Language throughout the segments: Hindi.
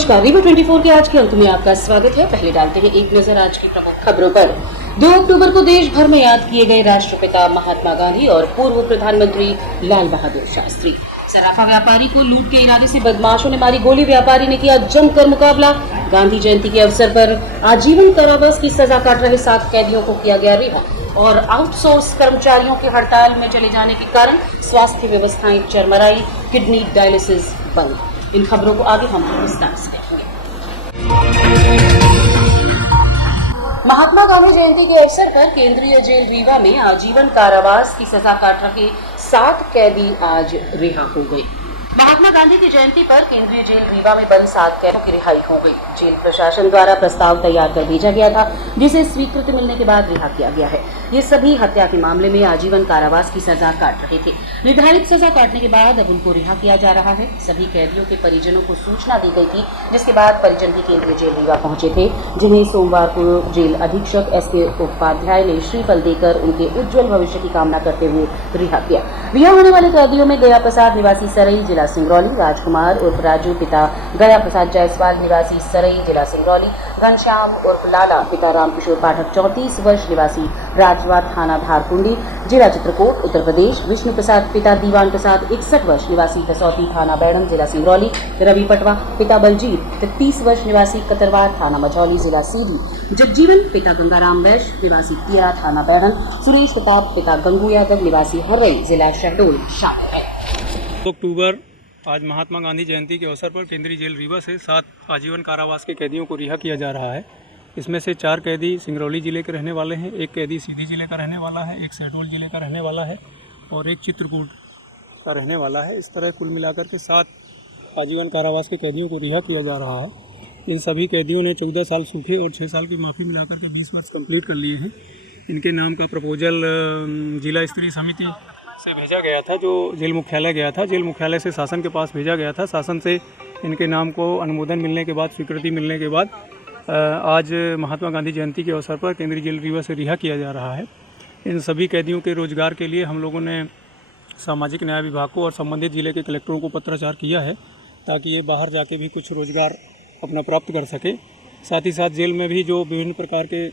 नमस्कार, रीवा 24 के आज के अंक में आपका स्वागत है। पहले डालते हैं एक नजर आज की प्रमुख खबरों पर। 2 अक्टूबर को देश भर में याद किए गए राष्ट्रपिता महात्मा गांधी और पूर्व प्रधानमंत्री लाल बहादुर शास्त्री। सराफा व्यापारी को लूट के इरादे से बदमाशों ने मारी गोली, व्यापारी ने किया जमकर मुकाबला। गांधी जयंती के अवसर पर आजीवन कारावास की सजा काट रहे 7 कैदियों को किया गया रिहा। और आउटसोर्स कर्मचारियों के हड़ताल में चले जाने के कारण स्वास्थ्य व्यवस्थाएं चरमराई, किडनी डायलिसिस बंद। इन खबरों को आगे हम विस्तार से देखेंगे। महात्मा गांधी जयंती के अवसर पर केंद्रीय जेल रीवा में आजीवन कारावास की सजा काट रहे 7 कैदी आज रिहा हो गए। महात्मा गांधी की जयंती पर केंद्रीय जेल रीवा में बंद 7 कैदियों की रिहाई हो गई। जेल प्रशासन द्वारा प्रस्ताव तैयार कर भेजा गया था, जिसे स्वीकृति मिलने के बाद रिहा किया गया है। ये सभी हत्या के मामले में आजीवन कारावास की सजा काट रहे थे। निर्धारित सजा काटने के बाद अब उनको रिहा किया जा रहा है। सभी कैदियों के परिजनों को सूचना दी गई थी, जिसके बाद परिजन भी केंद्रीय जेल रीवा पहुंचे थे, जिन्हें सोमवार को जेल अधीक्षक एस.के. उपाध्याय ने श्रीफल देकर उनके उज्जवल भविष्य की कामना करते हुए रिहा किया। रिहा होने वाले कैदियों में गया प्रसाद निवासी सरई जिला सिंगरौली, राजकुमार उर्फ राजू पिता गया प्रसाद जायसवाल निवासी सरई जिला सिंगरौली, घनश्याम उर्फ लाला पिता रामकिशोर पाठक 34 वर्ष निवासी राजवा थाना धारकुंडी जिला चित्रकूट उत्तर प्रदेश, विष्णु प्रसाद पिता दीवान प्रसाद 61 वर्ष निवासी कसौती थाना बैडम जिला सिंगरौली, रवि पटवा पिता बलजीत 30 वर्ष निवासी कतरवार थाना मझौली जिला सीधी, जगजीवन पिता गंगाराम वैश्य निवासी तिया थाना बैडन, सुरेश प्रताप पिता गंगू यादव निवासी हर्रई जिला शहडोल शामिल है। 2 अक्टूबर आज महात्मा गांधी जयंती के अवसर पर केंद्रीय जेल रीवा से 7 आजीवन कारावास के कैदियों को रिहा किया जा रहा है। इसमें से 4 कैदी सिंगरौली जिले के रहने वाले हैं, 1 कैदी सीधी जिले का रहने वाला है, 1 शहडोल जिले का रहने वाला है और 1 चित्रकूट का रहने वाला है। इस तरह कुल मिलाकर के 7 आजीवन कारावास के कैदियों को रिहा किया जा रहा है। इन सभी कैदियों ने 14 साल सूखे और 6 साल की माफ़ी मिलाकर के 20 वर्ष कंप्लीट कर लिए हैं। इनके नाम का प्रपोजल जिला स्तरीय समिति से भेजा गया था, जो जेल मुख्यालय गया था। जेल मुख्यालय से शासन के पास भेजा गया था। शासन से इनके नाम को अनुमोदन मिलने के बाद, स्वीकृति मिलने के बाद आज महात्मा गांधी जयंती के अवसर पर केंद्रीय जेल रीवा से रिहा किया जा रहा है। इन सभी कैदियों के रोजगार के लिए हम लोगों ने सामाजिक न्याय विभाग को और संबंधित जिले के कलेक्टरों को पत्राचार किया है, ताकि ये बाहर जाके भी कुछ रोजगार अपना प्राप्त कर सके। साथ ही साथ जेल में भी जो विभिन्न प्रकार के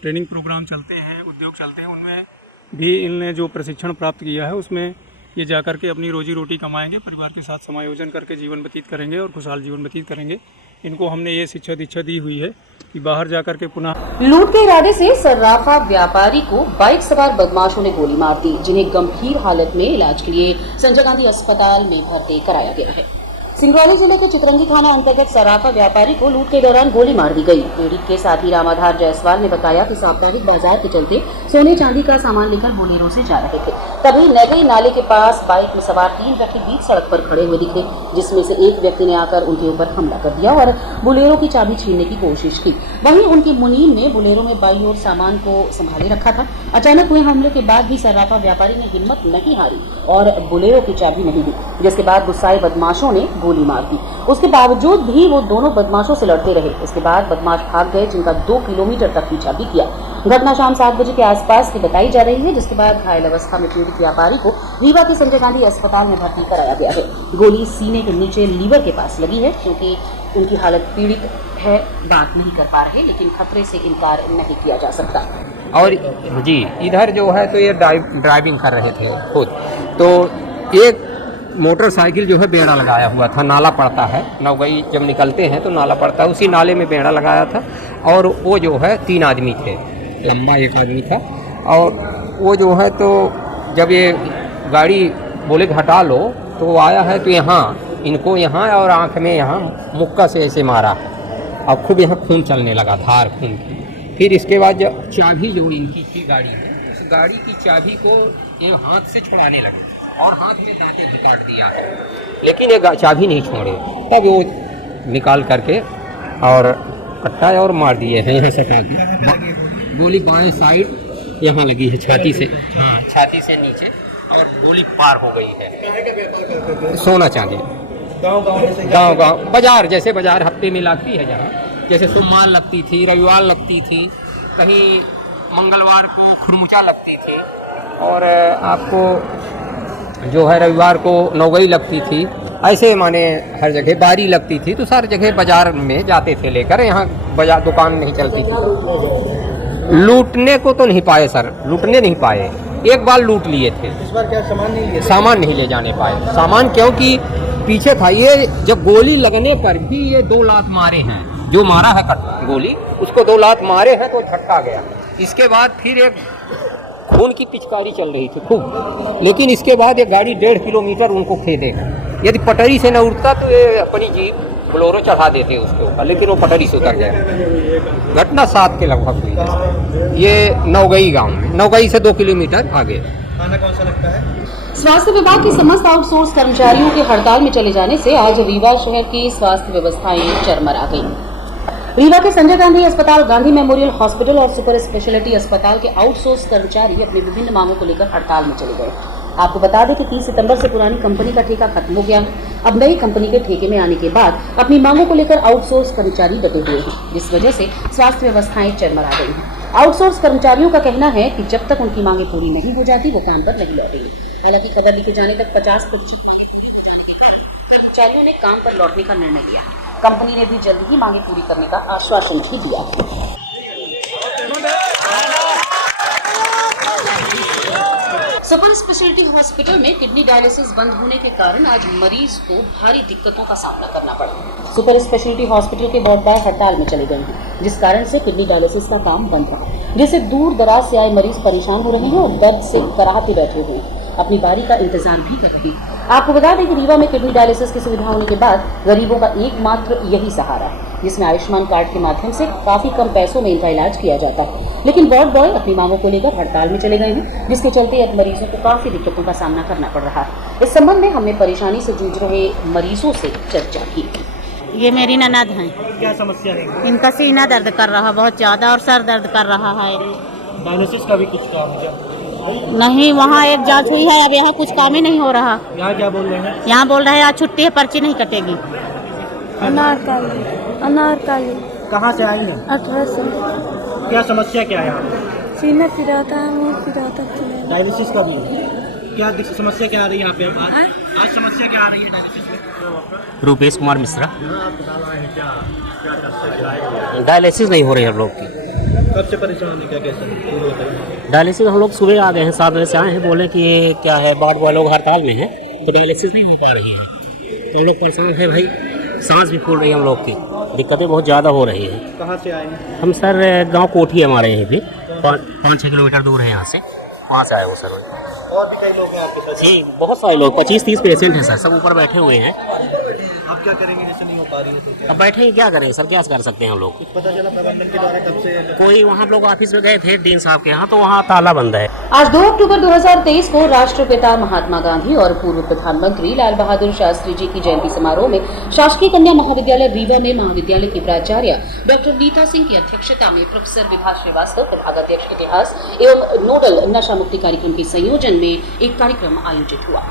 ट्रेनिंग प्रोग्राम चलते हैं, उद्योग चलते हैं, उनमें भी इनने जो प्रशिक्षण प्राप्त किया है उसमें ये जाकर के अपनी रोजी रोटी कमाएंगे, परिवार के साथ समायोजन करके जीवन व्यतीत करेंगे और खुशहाल जीवन व्यतीत करेंगे। इनको हमने ये शिक्षा दीक्षा दी हुई है कि बाहर जाकर के पुनः लूट के इरादे से सर्राफा व्यापारी को बाइक सवार बदमाशों ने गोली मार दी, जिन्हें गंभीर हालत में इलाज के लिए संजय गांधी अस्पताल में भर्ती कराया गया है। सिंगरौली जिले के चितरंगी थाना अंतर्गत सराफा व्यापारी को लूट के दौरान गोली मार दी गई। पीड़ित के साथी रामाधार जायसवाल ने बताया कि साप्ताहिक बाजार के चलते सोने चांदी का सामान लेकर बोलेरो से जा रहे थे, तभी नगई नाले के पास बाइक में सवार 3 व्यक्ति बीच सड़क पर खड़े हुए दिखे, जिसमें से एक व्यक्ति ने आकर उनके ऊपर हमला कर दिया और बोलेरो की चाबी छीनने की कोशिश की। वहीं उनकी मुनीम ने बोलेरो में बाई ओर सामान को संभाले रखा था। अचानक हुए हमले के बाद भी सर्राफा व्यापारी ने हिम्मत नहीं हारी और बोलेरो की चाबी नहीं दी, जिसके बाद गुस्साए बदमाशों ने गोली मार दी। उसके बावजूद भी वो दोनों बदमाशों से लड़ते रहे। इसके बाद बदमाश भाग गए, जिनका 2 किलोमीटर तक पीछा भी किया। घटना शाम 7 बजे के आसपास की बताई जा रही है, जिसके बाद घायल अवस्था में पीड़ित व्यापारी को रीवा के संजय गांधी अस्पताल में भर्ती कराया गया है। गोली सीने के नीचे लीवर के पास लगी है। क्योंकि उनकी हालत पीड़ित है, बात नहीं कर पा रहे, लेकिन खतरे से इनकार नहीं किया जा सकता। और जी इधर जो है तो ये ड्राइविंग कर रहे थे खुद, तो एक मोटरसाइकिल जो है बेड़ा लगाया हुआ था, नाला पड़ता है, नवगई जब निकलते हैं तो नाला पड़ता है, उसी नाले में बेड़ा लगाया था। और वो जो है 3 आदमी थे, लंबा एक आदमी था, और वो जो है तो जब ये गाड़ी बोले हटा लो तो वो आया है तो यहाँ इनको यहाँ और आँख में यहाँ मुक्का से ऐसे मारा, अब खूब यहाँ खून चलने लगा, धार खून की। फिर इसके बाद जब चाबी जो इनकी थी गाड़ी में, उस गाड़ी की चाबी को ये हाथ से छुड़ाने लगे और हाथ में दांते भी काट दिया, लेकिन ये चाबी नहीं छोड़े। तब वो निकाल करके और कट्टा और मार दिए हैं, यहाँ से काट दिया। गोली बाएं साइड यहाँ लगी है, छाती से, हाँ छाती से नीचे, और गोली पार हो गई है। सोना चांदी गांव बाजार, जैसे बाजार हफ्ते में लगती है, जहाँ जैसे सोमवार लगती थी, रविवार लगती थी, कहीं मंगलवार को खुरमुचा लगती थी, और आपको जो है रविवार को नौगई लगती थी, ऐसे माने हर जगह बारी लगती थी तो सारी जगह बाजार में जाते थे लेकर, यहाँ बाजार दुकान नहीं चलती थी। लूटने को तो नहीं पाए सर, लूटने नहीं पाए, एक बार लूट लिए थे। इस बार क्या सामान नहीं लिए? सामान नहीं ले जाने पाए। सामान क्योंकि पीछे था ये, जब गोली लगने पर भी ये 2 लात मारे हैं, जो मारा है गोली उसको 2 लात मारे हैं तो झटका गया। इसके बाद फिर एक खून की पिचकारी चल रही थी खूब, लेकिन इसके बाद एक गाड़ी 1.5 किलोमीटर उनको खेदेगा। यदि पटरी से न उठता तो ये अपनी जीप बोलेरो चढ़ा देते उसके ऊपर, लेकिन वो पटरी से उतर गया। घटना 7 के लगभग हुई है। ये नौगई गांव में, नौगई से 2 किलोमीटर आगे। खाना कौन सा लगता है? स्वास्थ्य विभाग के समस्त आउटसोर्स कर्मचारियों के हड़ताल में चले जाने से आज रीवा शहर की स्वास्थ्य व्यवस्थाएं चरमरा गईं। रीवा के संजय गांधी अस्पताल, गांधी मेमोरियल हॉस्पिटल और सुपर स्पेशलिटी अस्पताल के आउटसोर्स कर्मचारी अपनी विभिन्न मांगों को लेकर हड़ताल में चले गए। आपको बता दें कि 30 सितंबर से पुरानी कंपनी का ठेका खत्म हो गया है। अब नई कंपनी के ठेके में आने के बाद अपनी मांगों को लेकर आउटसोर्स कर्मचारी डटे हुए हैं, जिस वजह से स्वास्थ्य व्यवस्थाएं चरमरा गई हैं। आउटसोर्स कर्मचारियों का कहना है कि जब तक उनकी मांगें पूरी नहीं हो जाती वो काम पर नहीं लौटेंगे। हालांकि खबर लिखे जाने तक 50% मांगें पूरी हो जाने के कारण कर्मचारियों ने काम पर लौटने का निर्णय लिया। कंपनी ने भी जल्द ही मांगें पूरी करने का आश्वासन भी दिया। सुपर स्पेशलिटी हॉस्पिटल में किडनी डायलिसिस बंद होने के कारण आज मरीज को भारी दिक्कतों का सामना करना पड़ा। सुपर स्पेशलिटी हॉस्पिटल के वार्डदार हड़ताल में चले गए हैं, जिस कारण से किडनी डायलिसिस का काम बंद रहा, जिससे दूर दराज से आए मरीज परेशान हो रहे हैं और दर्द से कराहते बैठे हुए हैं, अपनी बारी का इंतजार भी कर रहे हैं। आपको बता दें कि रीवा में किडनी डायलिसिस की सुविधा होने के बाद गरीबों का एकमात्र यही सहारा है, जिसमें आयुष्मान कार्ड के माध्यम से काफी कम पैसों में इनका इलाज किया जाता है। लेकिन वार्ड बॉय अपनी मांगों को लेकर हड़ताल में चले गए हैं, जिसके चलते अब मरीजों को काफी दिक्कतों का सामना करना पड़ रहा है। इस संबंध में हमने परेशानी से जूझ रहे मरीजों से चर्चा की। ये मेरी ननद है, क्या समस्या है? इनका सीना दर्द कर रहा बहुत ज़्यादा और सर दर्द कर रहा है। डायलिसिस का भी कुछ काम है क्या? नहीं, वहाँ एक जांच हुई है, अब यहाँ कुछ काम ही नहीं हो रहा। यहाँ क्या बोल रहे हैं? यहाँ बोल रहे हैं आज छुट्टी है, पर्ची नहीं कटेगी। अनारकली कहाँ से आई हैं? 18 से। क्या समस्या क्या है यहाँ? सीना पिराता है, मुंह पिराता है। डायलिसिस का भी है। क्या समस्या क्या आ रही है यहाँ पे? आज समस्या क्या आ रही है डायलिसिस में? रूपेश कुमार मिश्रा। डायलिसिस नहीं हो रही हम लोग की। कब से परेशान है? क्या कैसे? डायलिसिस हम लोग सुबह आ गए हैं, 7 बजे से आए हैं, बोले कि ये क्या है, वार्ड बॉय लोग हड़ताल में हैं तो डायलिसिस नहीं हो पा रही है, तो हम लोग परेशान है भाई। सांस भी फूल रही है हम लोग की, दिक्कतें बहुत ज़्यादा हो रही है। कहाँ से आए हैं? हम सर गांव कोठी हमारे यहाँ पे 5-6 किलोमीटर दूर है यहाँ से, वहाँ से आए हो सर। और भी कई लोग हैं आपके साथ? जी बहुत सारे लोग, 25-30 पेशेंट हैं सर, सब ऊपर बैठे हुए हैं। आप क्या करेंगे जैसे नहीं हो पा रही है तो? क्या अब बैठेंगे क्या करें सर, क्या कर सकते हैं हम लोग? कुछ पता चला प्रबंधन के द्वारा कब से? कोई वहाँ हम लोग ऑफिस में गए थे डीन साहब के यहाँ, तो वहाँ ताला बंद है। आज 2 अक्टूबर 2023 को राष्ट्रपिता महात्मा गांधी और पूर्व प्रधानमंत्री लाल बहादुर शास्त्री जी की जयंती समारोह में शासकीय कन्या महाविद्यालय रीवा में महाविद्यालय की प्राचार्य डॉक्टर नीता सिंह की अध्यक्षता में प्रोफेसर विभा श्रीवास्तव, विभागाध्यक्ष इतिहास एवं नोडल नशा मुक्ति कार्यक्रम के संयोजन में एक कार्यक्रम आयोजित हुआ।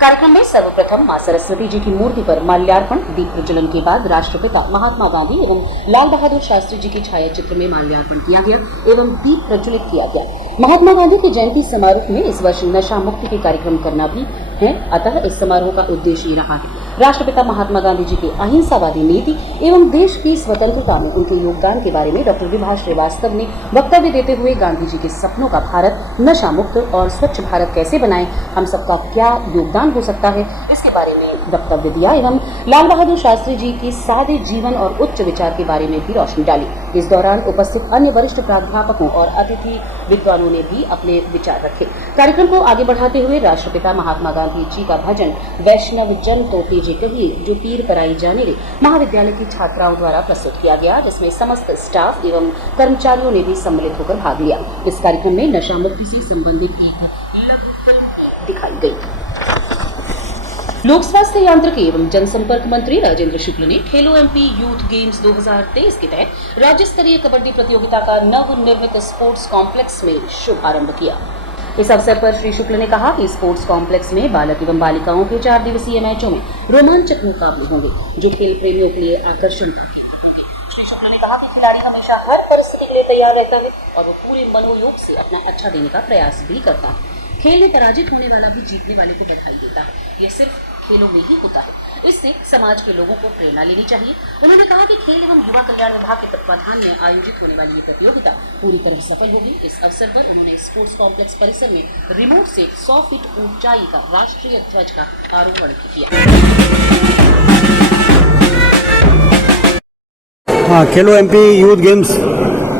कार्यक्रम में सर्वप्रथम मां सरस्वती जी की मूर्ति पर माल्यार्पण, दीप प्रज्वलन के बाद राष्ट्रपिता महात्मा गांधी एवं लाल बहादुर शास्त्री जी के छायाचित्र में माल्यार्पण किया गया एवं दीप प्रज्वलित किया गया। महात्मा गांधी की जयंती समारोह में इस वर्ष नशा मुक्ति के कार्यक्रम करना भी है, अतः इस समारोह का उद्देश्य ये रहा है राष्ट्रपिता महात्मा गांधी जी की अहिंसावादी नीति एवं देश की स्वतंत्रता में उनके योगदान के बारे में डॉक्टर विभा श्रीवास्तव ने वक्तव्य देते हुए गांधी जी के सपनों का भारत नशा मुक्त और स्वच्छ भारत कैसे बनाएं, हम सबका क्या योगदान हो सकता है, इसके बारे में वक्तव्य दिया एवं लाल बहादुर शास्त्री जी की सादे जीवन और उच्च विचार के बारे में भी रोशनी डाली। इस दौरान उपस्थित अन्य वरिष्ठ प्राध्यापकों और अतिथि विद्वानों ने भी अपने विचार रखे। कार्यक्रम को आगे बढ़ाते हुए राष्ट्रपिता महात्मा गांधी जी का भजन वैष्णव जन तोते जी कहिए जो पीर पराई जाने रे महाविद्यालय की छात्राओं द्वारा प्रस्तुत किया गया, जिसमें समस्त स्टाफ एवं कर्मचारियों ने भी सम्मिलित होकर भाग लिया। इस कार्यक्रम में नशा मुक्ति से संबंधित एक लघु फिल्म भी दिखाई गई। लोक स्वास्थ्य यांत्रिकी एवं जनसंपर्क मंत्री राजेंद्र शुक्ल ने खेलो एमपी यूथ गेम्स 2023 के तहत राज्य स्तरीय कबड्डी प्रतियोगिता का नवनिर्मित स्पोर्ट्स कॉम्प्लेक्स में शुभारंभ किया। इस अवसर पर श्री शुक्ल ने कहा कि स्पोर्ट्स कॉम्प्लेक्स में बालक एवं बालिकाओं के 4 दिवसीय मैचों में रोमांचक मुकाबले होंगे, जो खेल प्रेमियों के लिए आकर्षण। श्री शुक्ल ने कहा कि खिलाड़ी हमेशा हर परिस्थिति के लिए तैयार रहता है और वो पूरे मनोयोग से अपना अच्छा देने का प्रयास भी करता है। खेल में पराजित होने वाला भी जीतने वाले को बधाई देता है। ये सिर्फ खेलों में ही होता है। इससे समाज के लोगों को प्रेरणा लेनी चाहिए। उन्होंने कहा कि खेल एवं युवा कल्याण विभाग के तत्वाधान में आयोजित होने वाली ये प्रतियोगिता पूरी तरह सफल होगी। इस अवसर पर उन्होंने स्पोर्ट्स कॉम्प्लेक्स परिसर में रिमोट से 100 फीट ऊंचाई का राष्ट्रीय ध्वज का आरोहण किया। हाँ, खेलो एमपी यूथ गेम्स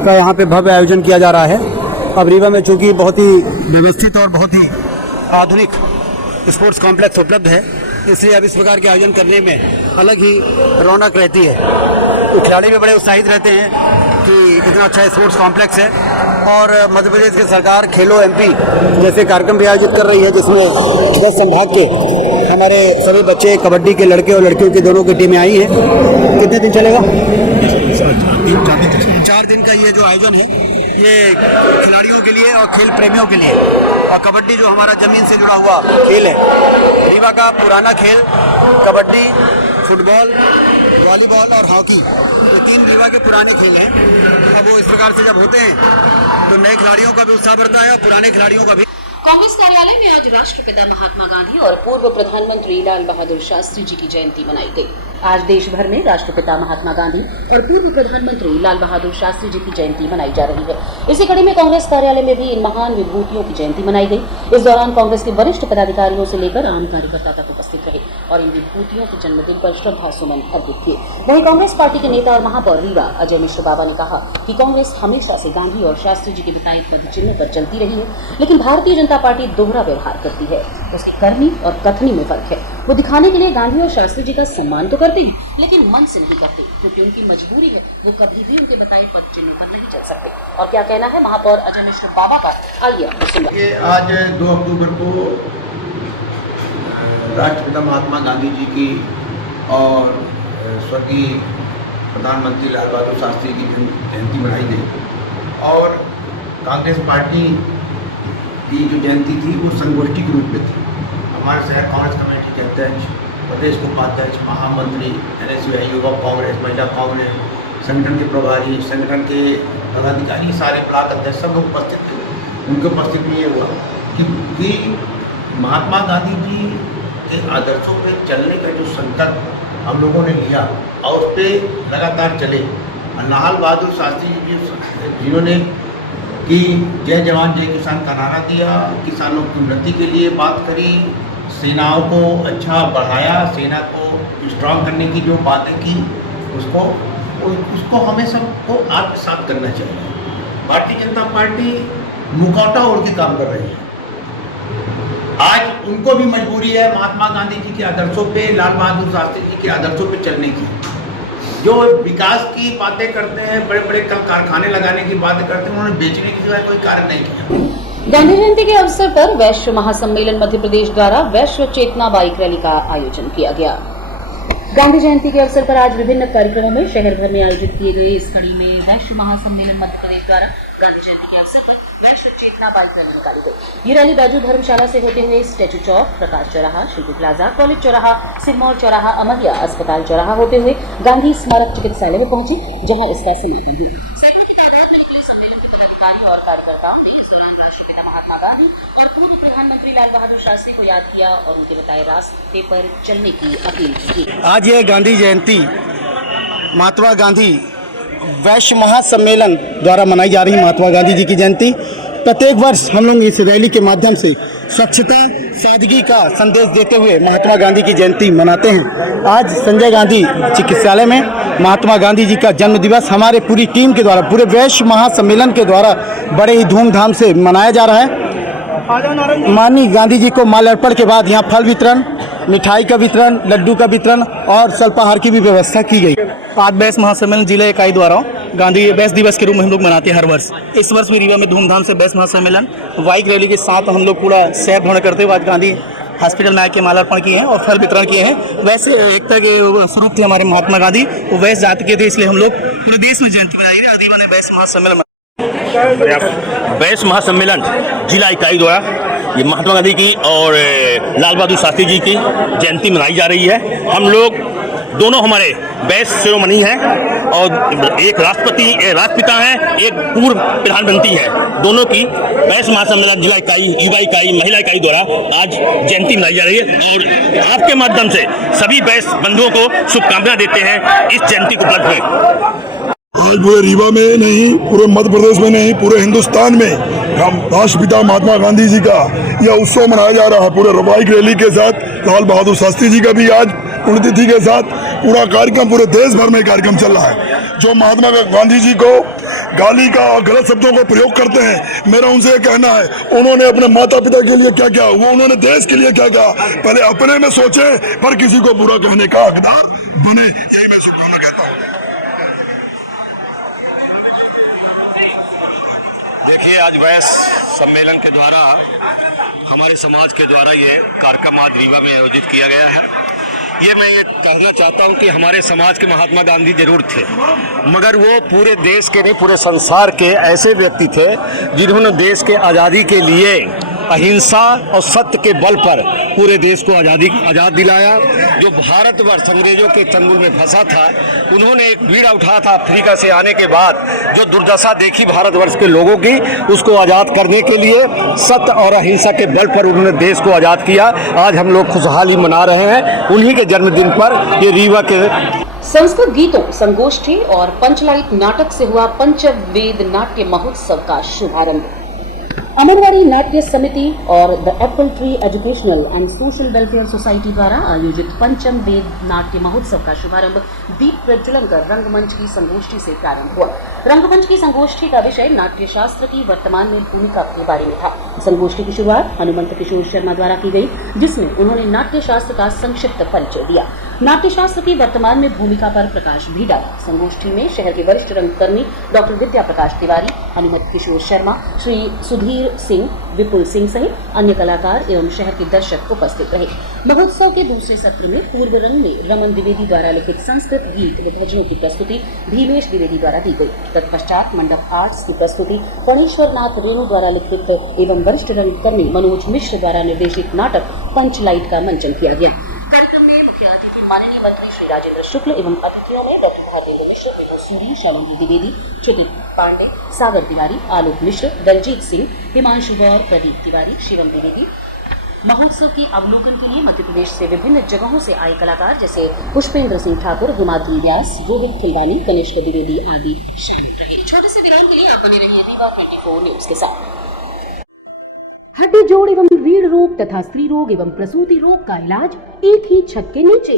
का यहाँ पे भव्य आयोजन किया जा रहा है। अब रीवा में चूँकि बहुत ही व्यवस्थित और बहुत ही आधुनिक स्पोर्ट्स कॉम्प्लेक्स उपलब्ध है, इसलिए अब इस प्रकार के आयोजन करने में अलग ही रौनक रहती है। तो खिलाड़ी भी बड़े उत्साहित रहते हैं कि इतना अच्छा स्पोर्ट्स कॉम्प्लेक्स है। और मध्य प्रदेश की सरकार खेलो एमपी जैसे कार्यक्रम भी आयोजित कर रही है, जिसमें 10 संभाग के हमारे सभी बच्चे, कबड्डी के लड़के और लड़कियों की दोनों की टीमें आई हैं। कितने दिन चलेगा? 4 दिन का ये जो आयोजन है, ये खिलाड़ियों के लिए और खेल प्रेमियों के लिए। और कबड्डी जो हमारा जमीन से जुड़ा हुआ खेल है, रीवा का पुराना खेल कबड्डी, फुटबॉल, वॉलीबॉल और हॉकी, ये 3 रीवा के पुराने खेल हैं। अब वो इस प्रकार से जब होते हैं तो नए खिलाड़ियों का भी उत्साह बढ़ता है और पुराने खिलाड़ियों का भी। कांग्रेस कार्यालय में आज राष्ट्रपिता महात्मा गांधी और पूर्व प्रधानमंत्री लाल बहादुर शास्त्री जी की जयंती मनाई गई। आज देश भर में राष्ट्रपिता महात्मा गांधी और पूर्व प्रधानमंत्री लाल बहादुर शास्त्री जी की जयंती मनाई जा रही है। इसी कड़ी में कांग्रेस कार्यालय में भी इन महान विभूतियों की जयंती मनाई गई। इस दौरान कांग्रेस के वरिष्ठ पदाधिकारियों से लेकर आम कार्यकर्ता तक उपस्थित रहे और इन विभूतियों के जन्मदिन पर श्रद्धा सुमन अर्पित किए। वहीं कांग्रेस पार्टी के नेता और महापौर रीवा अजय मिश्र बाबा ने कहा कि कांग्रेस हमेशा से गांधी और शास्त्री जी के बताए पद चिन्ह पर चलती रही है, लेकिन भारतीय जनता पार्टी दोहरा व्यवहार करती है। उसकी करनी और कथनी में फर्क है। वो दिखाने के लिए गांधी और शास्त्री जी का सम्मान तो करते हैं, लेकिन मन से नहीं करते, क्योंकि उनकी मजबूरी है। वो कभी भी उनके बताए पद चिन्ह पर नहीं चल सकते। और क्या कहना है महापौर अजय मिश्र बाबा का, आइए सुनिए। आज 2 अक्टूबर को राष्ट्रपिता महात्मा गांधी जी की और स्वर्गीय प्रधानमंत्री लाल बहादुर शास्त्री जी की जयंती मनाई गई। और कांग्रेस पार्टी की जो जयंती थी वो संगोष्ठी के रूप में थी। हमारे शहर कांग्रेस कमेटी के अध्यक्ष, प्रदेश उपाध्यक्ष, महामंत्री, NSUI युवा कांग्रेस, महिला कांग्रेस, संगठन के प्रभारी, संगठन के पदाधिकारी, सारे ब्लॉक अध्यक्ष सब लोग उपस्थित थे। उनके उपस्थित में ये हुआ कि महात्मा गांधी जी के आदर्शों पर चलने का जो संकल्प हम लोगों ने लिया और उस पर लगातार चले। लाल बहादुर शास्त्री जी जिन्होंने कि जय जवान जय किसान का नारा दिया, किसानों की उन्नति के लिए बात करी, सेनाओं को अच्छा बढ़ाया, सेना को स्ट्रांग करने की जो बातें की, उसको हमें सबको आत्मसात करना चाहिए। भारतीय जनता पार्टी मुखौटा ओढ़ के काम कर रही है। आज उनको भी मजबूरी है महात्मा गांधी जी के आदर्शों पे, लाल बहादुर शास्त्री जी के आदर्शों पे चलने की। जो विकास की बातें करते हैं, बड़े बड़े कारखाने लगाने की बातें करते हैं, उन्होंने बेचने की सिवाय कोई कार्य नहीं किया। गांधी जयंती के अवसर पर वैश्व महासम्मेलन मध्य प्रदेश द्वारा वैश्व चेतना बाइक रैली का आयोजन किया गया। गांधी जयंती के अवसर पर आज विभिन्न कार्यक्रमों में शहर भर में आयोजित किए गए। इस कड़ी में वैश्व महासम्मेलन मध्य प्रदेश द्वारा गांधी जयंती के अवसर पर वैश्व चेतना बाइक रैली निकाली गई। ये रैली बाजू धर्मशाला से होते हुए स्टैचू चौक, प्रकाश चौराहा, शिल्पी प्लाजा, कॉलेज चौराहा, सिरमौर चौराहा, अमरिया अस्पताल चौराहा होते हुए गांधी स्मारक चिकित्सालय में पहुंची, जहां इसका समापन हुआ। सैकड़ों की तादाद में निकले सम्मेलन के पदाधिकारी और कार्यकर्ताओं ने इस दौरान राष्ट्रपिता महात्मा गांधी और पूर्व प्रधानमंत्री लाल बहादुर शास्त्री को याद किया और उनके बताए रास्ते पर चलने की अपील की। आज ये गांधी जयंती महात्मा गांधी वैश्व महासम्मेलन द्वारा मनाई जा रही महात्मा गांधी जी की जयंती। प्रत्येक वर्ष हम लोग इस रैली के माध्यम से स्वच्छता, सादगी का संदेश देते हुए महात्मा गांधी की जयंती मनाते हैं। आज संजय गांधी चिकित्सालय में महात्मा गांधी जी का जन्म दिवस हमारे पूरी टीम के द्वारा, पूरे वैश्व महासम्मेलन के द्वारा बड़े ही धूमधाम से मनाया जा रहा है। माननीय गांधी जी को माल्यार्पण के बाद यहाँ फल वितरण, मिठाई का वितरण, लड्डू का वितरण और अल्पाहार की भी व्यवस्था की गई। आज वैश्व महासम्मेलन जिला इकाई द्वारा गांधी वैश्व दिवस के रूप में हम लोग मनाते हैं हर वर्ष। इस वर्ष भी रीवा में धूमधाम से वैश्व महासम्मेलन बाइक रैली के साथ हम लोग पूरा शहर भ्रमण करते हुए आज गांधी हॉस्पिटल में आके माल्यार्पण किए हैं और फल वितरण किए हैं। वैसे एकता के स्वरूप थे हमारे महात्मा गांधी, वो वैश्य जाति के थे, इसलिए हम लोग पूरे देश में जयंती मनाई है। रीवा ने वैश्व महासम्मेलन वैश्व महासम्मेलन जिला इकाई द्वारा ये महात्मा गांधी की और लाल बहादुर शास्त्री जी की जयंती मनाई जा रही है। हम लोग दोनों हमारे वैश्य शिरोमणि हैं और एक राष्ट्रपिता है, एक पूर्व प्रधानमंत्री है। दोनों की वैश्य महासम्मेलन जिला इकाई, युवा इकाई, महिला इकाई द्वारा आज जयंती मनाई जा रही है और आपके माध्यम से सभी वैश्य बंधुओं को शुभकामनाएं देते हैं इस जयंती को उपलब्ध में। आज पूरे रीवा में नहीं, पूरे मध्य प्रदेश में नहीं, पूरे हिंदुस्तान में हम राष्ट्रपिता महात्मा गांधी जी का यह उत्सव मनाया जा रहा है। पूरे रवाइक रैली के साथ लाल बहादुर शास्त्री जी का भी आज पुण्यतिथि के साथ पूरा कार्यक्रम पूरे देश भर में कार्यक्रम चल रहा है। जो महात्मा गांधी जी को गाली का और गलत शब्दों का प्रयोग करते हैं, मेरा उनसे ये कहना है, उन्होंने अपने माता पिता के लिए क्या किया, वो उन्होंने देश के लिए क्या किया, पहले अपने में सोचे पर किसी को बुरा कहने का हकदार बने। यही मैं शुभकामना कहता हूँ। देखिए, आज वैश्य सम्मेलन के द्वारा हमारे समाज के द्वारा ये कार्यक्रम आज रीवा में आयोजित किया गया है। मैं ये कहना चाहता हूँ कि हमारे समाज के महात्मा गांधी जरूर थे, मगर वो पूरे देश के नहीं, पूरे संसार के ऐसे व्यक्ति थे जिन्होंने देश के आज़ादी के लिए अहिंसा और सत्य के बल पर पूरे देश को आज़ाद दिलाया। जो भारतवर्ष अंग्रेजों के चंगुल में फंसा था, उन्होंने एक बीड़ा उठाया था अफ्रीका से आने के बाद, जो दुर्दशा देखी भारतवर्ष के लोगों की, उसको आज़ाद करने के लिए सत्य और अहिंसा के बल पर उन्होंने देश को आज़ाद किया। आज हम लोग खुशहाली मना रहे हैं उन्हीं के जन्मदिन पर। ये रीवा के संस्कृत गीतों, संगोष्ठी और पंचलाइट नाटक से हुआ पंचवेद नाट्य महोत्सव का शुभारंभ। अमरवाड़ी नाट्य समिति और the Apple tree educational and social welfare society द्वारा आयोजित पंचम वेद नाट्य महोत्सव का शुभारंभ दीप प्रज्वलन कर रंगमंच की संगोष्ठी से प्रारंभ हुआ। रंगमंच की संगोष्ठी का विषय नाट्य शास्त्र की वर्तमान में भूमिका के बारे में था। संगोष्ठी की शुरुआत हनुमंत किशोर शर्मा द्वारा की गई, जिसमें उन्होंने नाट्य शास्त्र का संक्षिप्त परिचय दिया। नाट्य शास्त्र की वर्तमान में भूमिका पर प्रकाश भी डाला। संगोष्ठी में शहर के वरिष्ठ रंगकर्मी डॉक्टर विद्या प्रकाश तिवारी, हनुमंत किशोर शर्मा, श्री सुधीर सिंह, विपुल सिंह सहित अन्य कलाकार एवं शहर के दर्शक उपस्थित रहे। महोत्सव के दूसरे सत्र में पूर्व रंग में रमन द्विवेदी द्वारा लिखित संस्कृत गीत व भजनों की प्रस्तुति भीमेश द्विवेदी द्वारा दी गई। तत्पश्चात मंडप आर्ट्स की प्रस्तुति फणीश्वर नाथ रेणु द्वारा लिखित एवं वरिष्ठ रंगकर्मी मनोज मिश्र द्वारा निर्देशित नाटक पंचलाइट का मंचन किया गया। कार्यक्रम में मुख्य अतिथि माननीय मंत्री श्री राजेंद्र शुक्ल एवं अतिथियों में डॉक्टर भारतेंद्र मिश्र, विभा सूरी, श्यामली द्विवेदी, क्षुतित पांडे, सागर तिवारी, आलोक मिश्र, दलजीत सिंह, हिमांशु गौर, प्रदीप तिवारी, शिवम द्विवेदी। महोत्सव की अवलोकन के लिए मध्य प्रदेश से विभिन्न जगहों से आए कलाकार जैसे पुष्पेंद्र सिंह ठाकुर, हिमाद्री व्यास, रोहित खिलवानी, कनिष्क द्विवेदी आदि शामिल रहे। छोटे से विराम के लिए आप बने रहिए रीवा 24 न्यूज के साथ। हड्डी जोड़ एवं रीढ़ रोग तथा स्त्री रोग एवं प्रसूति रोग का इलाज एक ही छत के नीचे।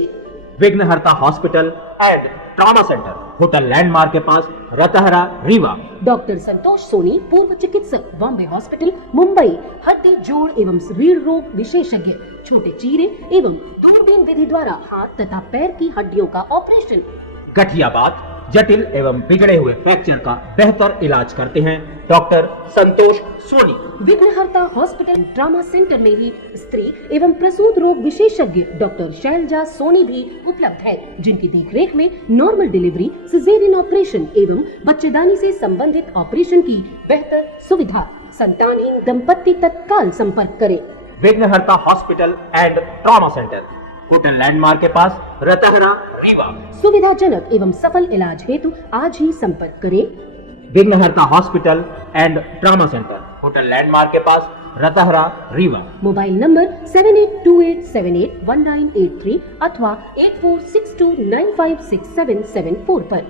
विघ्नहर्ता hospital and trauma centre, hotel landmark के पास, रतहरा, रीवा। डॉक्टर संतोष सोनी, पूर्व चिकित्सक, बॉम्बे हॉस्पिटल, मुंबई। हड्डी जोड़ एवं रीढ़ रोग विशेषज्ञ, छोटे चीरे एवं दूरबीन विधि द्वारा हाथ तथा पैर की हड्डियों का ऑपरेशन। गठियाबात, जटिल एवं बिगड़े हुए फ्रैक्चर का बेहतर इलाज करते हैं डॉक्टर संतोष सोनी। विघ्नहर्ता हॉस्पिटल ट्रॉमा सेंटर में ही स्त्री एवं प्रसूत रोग विशेषज्ञ डॉक्टर शैलजा सोनी भी उपलब्ध है, जिनकी देखरेख में नॉर्मल डिलीवरी, सिजेरियन ऑपरेशन एवं बच्चेदानी से संबंधित ऑपरेशन की बेहतर सुविधा। संतानहीन दंपत्ति तत्काल संपर्क करें। विघ्नहर्ता hospital and trauma centre, hotel landmark के पास, रतहरा, रीवा। सुविधाजनक एवं सफल इलाज हेतु आज ही संपर्क करें। विघ्नहर्ता hospital and trauma centre, hotel landmark के पास, रतहरा, रीवा। मोबाइल नंबर 7828781983 अथवा 8462956774 पर।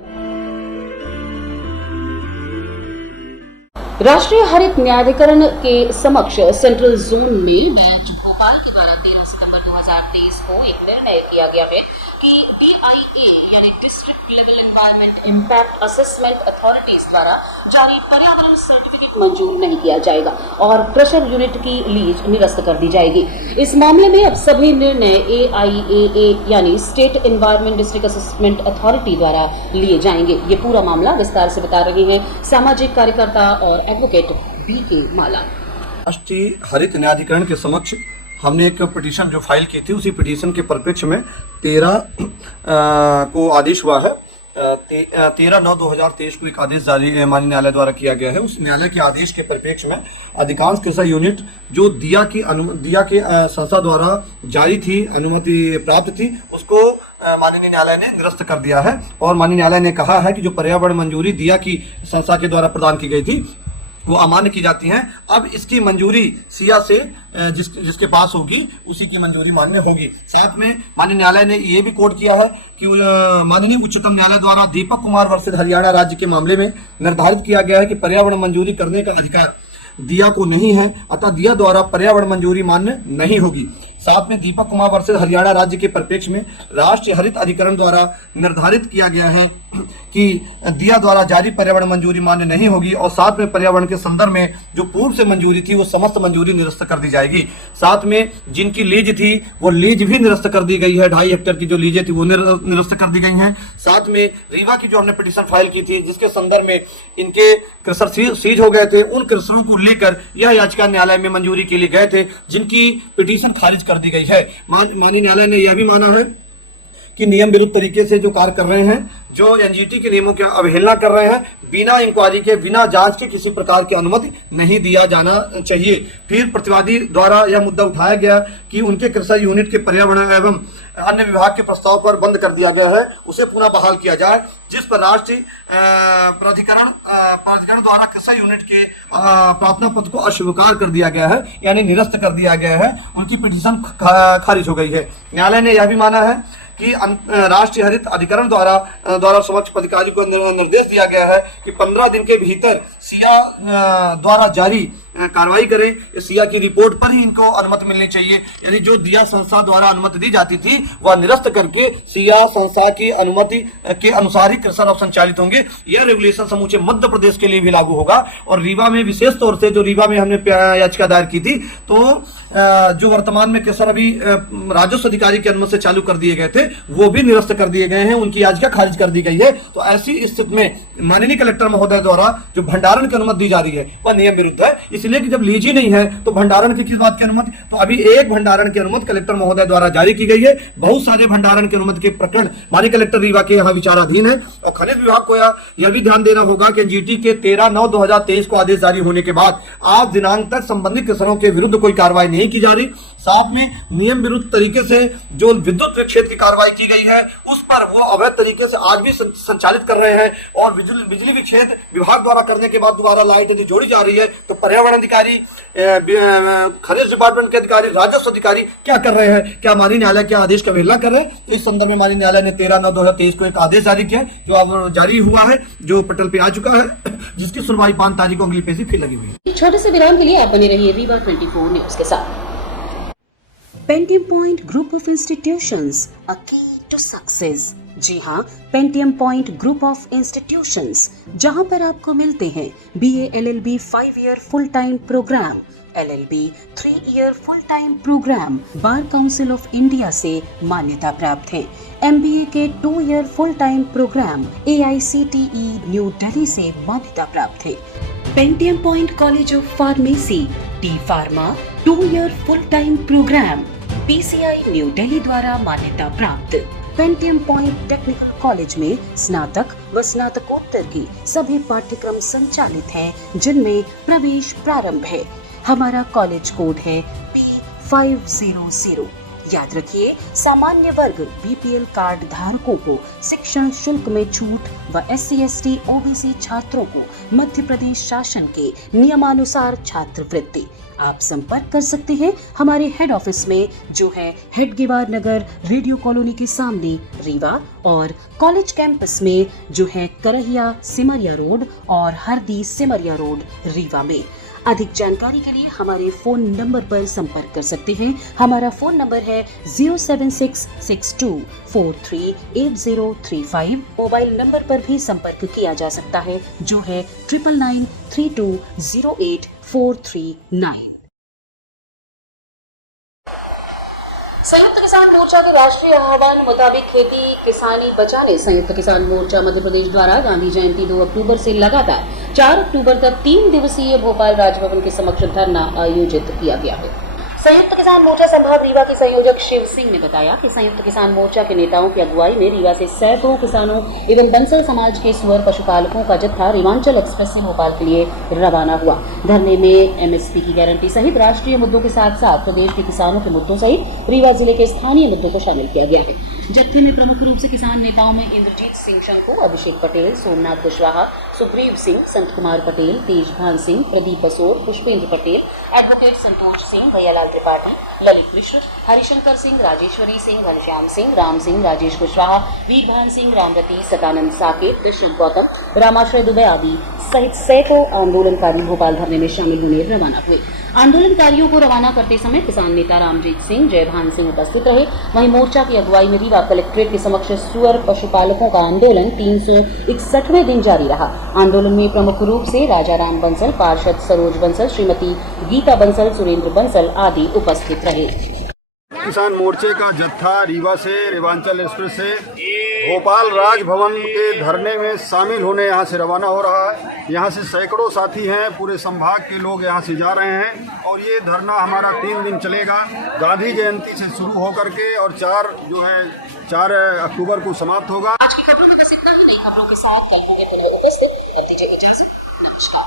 राष्ट्रीय हरित न्यायाधिकरण के समक्ष सेंट्रल जोन में बैच भोपाल के द्वारा 13 सितंबर 2023 को एक निर्णय किया गया है कि DIA यानी district level environment impact assessment authorities द्वारा जारी पर्यावरण सर्टिफिकेट मंजूर नहीं किया जाएगा और क्रशर यूनिट की लीज निरस्त कर दी जाएगी। इस मामले में अब सभी निर्णय AIAA यानी state environment district assessment authority द्वारा लिए जाएंगे। ये पूरा मामला विस्तार से बता रहे हैं सामाजिक कार्यकर्ता और एडवोकेट BK माला। राष्ट्रीय हरित न्यायाधिकरण के समक्ष हमने एक पिटीशन जो फाइल की थी, उसी पिटीशन के परिप्रेक्ष्य में 13 को आदेश हुआ है। 13/9/2023 को एक आदेश जारी माननीय न्यायालय द्वारा किया गया है। उस न्यायालय के आदेश के परिप्रेक्ष्य में अधिकांश कृषि यूनिट जो दिया के संस्था द्वारा जारी थी, अनुमति प्राप्त थी, उसको माननीय न्यायालय ने निरस्त कर दिया है और माननीय न्यायालय ने कहा है कि जो पर्यावरण मंजूरी दिया की संस्था के द्वारा प्रदान की गई थी वो अमान्य की जाती हैं। अब इसकी मंजूरी सिया से जिसके पास होगी उसी की मंजूरी मान्य होगी। साथ में माननीय न्यायालय ने ये भी कोट किया है कि माननीय उच्चतम न्यायालय द्वारा दीपक कुमार वर्सेस हरियाणा राज्य के मामले में निर्धारित किया गया है कि पर्यावरण मंजूरी करने का अधिकार दिया को नहीं है, अतः दिया द्वारा पर्यावरण मंजूरी मान्य नहीं होगी। साथ में दीपक कुमार वर्सेस हरियाणा राज्य के परिप्रेक्ष्य में राष्ट्रीय हरित अधिकरण द्वारा निर्धारित किया गया है कि दिया द्वारा जारी पर्यावरण मंजूरी मान्य नहीं होगी और साथ में पर्यावरण के संदर्भ में जो पूर्व से मंजूरी थी वो समस्त मंजूरी निरस्त कर दी जाएगी। साथ में जिनकी लीज थी वो लीज भी निरस्त कर दी गई है, 2.5 हेक्टेयर की जो लीजें थी वो निरस्त कर दी गई हैं। साथ में रीवा की जो हमने पिटीशन फाइल की थी जिसके संदर्भ में इनके क्रशर सीज हो गए थे, उन क्रशरों को लेकर यह याचिका न्यायालय में मंजूरी के लिए गए थे जिनकी पिटीशन खारिज कर दी गई है। माननीय न्यायालय ने यह भी माना है कि नियम विरुद्ध तरीके से जो कार्य कर रहे हैं, जो एनजीटी के नियमों की अवहेलना कर रहे हैं, बिना इंक्वायरी के बिना जांच के किसी प्रकार की अनुमति नहीं दिया जाना चाहिए। फिर प्रतिवादी द्वारा यह मुद्दा उठाया गया कि उनके क्रशर यूनिट के पर्यावरण एवं अन्य विभाग के प्रस्ताव पर बंद कर दिया गया है, उसे पुनः बहाल किया जाए, जिस पर राष्ट्रीय प्राधिकरण द्वारा क्रशर यूनिट के प्रार्थना पत्र को अस्वीकार कर दिया गया है, यानी निरस्त कर दिया गया है। उनकी पिटीशन खारिज हो गई है। न्यायालय ने यह भी माना है कि राष्ट्रीय हरित अधिकरण द्वारा समक्ष अधिकारी को निर्देश दिया गया है कि 15 दिन के भीतर सिया द्वारा जारी कार्रवाई करें। सिया की रिपोर्ट पर ही इनको अनुमति मिलनी चाहिए, यानी जो दिया संस्था द्वारा अनुमति दी जाती थी वह निरस्त करके सिया संस्था की अनुमति के अनुसार ही क्रशर अब संचालित होंगे। यह रेगुलेशन समूचे मध्य प्रदेश के लिए भी लागू होगा और रीवा में विशेष तौर से जो रीवा में हमने याचिका दायर की थी तो जो वर्तमान में क्रशर अभी राजस्व अधिकारी की अनुमति से चालू कर दिए गए थे वो भी निरस्त कर दिए गए हैं, उनकी याचिका खारिज कर दी गई है। तो ऐसी स्थिति में माननीय कलेक्टर महोदय द्वारा जो भंडारण की अनुमति दी जा रही है वह नियम विरुद्ध है, इसलिए कि जब लीज ही नहीं है तो भंडारण की किस बात की अनुमति। तो अभी एक भंडारण की अनुमति कलेक्टर महोदय द्वारा जारी की गई है। बहुत सारे भंडारण की अनुमति के प्रकरण माननीय कलेक्टर रीवा के यहाँ विचाराधीन है और खनिज विभाग को यह भी ध्यान देना होगा कि जीटी के 13/9/2023 को आदेश जारी होने के बाद आज दिनांक तक संबंधित क्रशरों के विरुद्ध कोई कार्रवाई नहीं की जा रही। साथ में नियम विरुद्ध तरीके से जो विद्युत विक्षेप की कार्रवाई की गई है उस पर वो अवैध तरीके से आज भी संचालित कर रहे हैं और बिजली विक्षेप विभाग द्वारा करने के बाद दोबारा लाइट यदि जोड़ी जा रही है तो पर्यावरण अधिकारी, खनिज डिपार्टमेंट के अधिकारी, राजस्व अधिकारी क्या कर रहे हैं? क्या माननीय न्यायालय के आदेश का अवहेलना कर रहे हैं? इस संदर्भ में माननीय न्यायालय ने 13/9/2023 को एक आदेश जारी किया जो अब जारी हुआ है, जो पटल पे आ चुका है, जिसकी सुनवाई 5 तारीख को अगली पेशी फिर लगी हुई है। छोटे से विराम के लिए आप बने रहिए रीवा 24 न्यूज के साथ। Pentium point group of institutions, a key to success. जी हाँ, Pentium point group of institutions, जहाँ पर आपको मिलते हैं BA LLB 5 year full time program, LLB 3 year full time program bar council of India से मान्यता प्राप्त है। MBA के 2 ईयर फुल टाइम प्रोग्राम AICTE न्यू दिल्ली से मान्यता प्राप्त है। Pentium point college of pharmacy D pharma 2 year full time programme PCI New Delhi द्वारा मान्यता प्राप्त। पेंटियम पॉइंट टेक्निकल कॉलेज में स्नातक व स्नातकोत्तर की सभी पाठ्यक्रम संचालित हैं जिनमें प्रवेश प्रारंभ है। हमारा कॉलेज कोड है P500। याद रखिए, सामान्य वर्ग BPL कार्ड धारकों को शिक्षण शुल्क में छूट व SC ST OBC छात्रों को मध्य प्रदेश शासन के नियमानुसार छात्रवृत्ति। आप संपर्क कर सकते हैं हमारे हेड ऑफिस में जो है हेडगेवार नगर रेडियो कॉलोनी के सामने रीवा, और कॉलेज कैंपस में जो है करहिया सिमरिया रोड और हरदी सिमरिया रोड रीवा में। अधिक जानकारी के लिए हमारे फोन नंबर पर संपर्क कर सकते हैं। हमारा फोन नंबर है 07662438035। मोबाइल नंबर पर भी संपर्क किया जा सकता है जो है 9993208439। संयुक्त किसान मोर्चा के राष्ट्रीय आह्वान मुताबिक खेती किसानी बचाने संयुक्त किसान मोर्चा मध्य प्रदेश द्वारा गांधी जयंती 2 अक्टूबर से लगातार 4 अक्टूबर तक 3 दिवसीय भोपाल राजभवन के समक्ष धरना आयोजित किया गया है। संयुक्त किसान मोर्चा संभाग रीवा के संयोजक शिव सिंह ने बताया कि संयुक्त किसान मोर्चा के नेताओं की अगुवाई में रीवा से सैकड़ों किसानों एवं बंसल समाज के सुअर पशुपालकों का जत्था रेवांचल एक्सप्रेस से भोपाल के लिए रवाना हुआ। धरने में MSP की गारंटी सहित राष्ट्रीय मुद्दों के साथ साथ प्रदेश के किसानों के मुद्दों सहित रीवा जिले के स्थानीय मुद्दों को शामिल किया गया है। जत्थे में प्रमुख रूप से किसान नेताओं में इंद्रजीत सिंह शंको, अभिषेक पटेल, सोमनाथ कुशवाहा, सुग्रीव सिंह, संत कुमार पटेल, तेजभान सिंह, प्रदीप बसोर, पुष्पेंद्र पटेल, एडवोकेट संतोष सिंह, भैयालाल त्रिपाठी, ललित मिश्र, हरिशंकर सिंह, राजेश्वरी सिंह, घनश्याम सिंह, राम सिंह, राजेश कुशवाहा, वीरभान सिंह, रामरती, सदानंद साकेत, कृष्ण गौतम, रामाश्रय दुबे आदि सहित सैकड़ों आंदोलनकारी भोपाल धरने में शामिल होने रवाना हुए। आंदोलनकारियोों को रवाना करते समय किसान नेता रामजीत सिंह, जयभान सिंह उपस्थित रहे। वहीं मोर्चा की अगुवाई में रीवा कलेक्ट्रेट के समक्ष सुअर पशुपालकों का आंदोलन 361वें दिन जारी रहा। आंदोलन में प्रमुख रूप से राजाराम बंसल, पार्षद सरोज बंसल, श्रीमती गीता बंसल, सुरेंद्र बंसल आदि उपस्थित रहे। किसान मोर्चे का जत्था रीवा से, रेवांचल एक्सप्रेस से भोपाल राजभवन के धरने में शामिल होने यहाँ से रवाना हो रहा है। यहाँ से सैकड़ों साथी हैं, पूरे संभाग के लोग यहाँ से जा रहे हैं और ये धरना हमारा 3 दिन चलेगा। गांधी जयंती से शुरू होकर के और 4 अक्टूबर को समाप्त होगा। आज की खबरों में बस इतना ही। नई खबरों के साथ कल होंगे पुनः उपस्थित। अब दीजिए इजाजत। नमस्कार।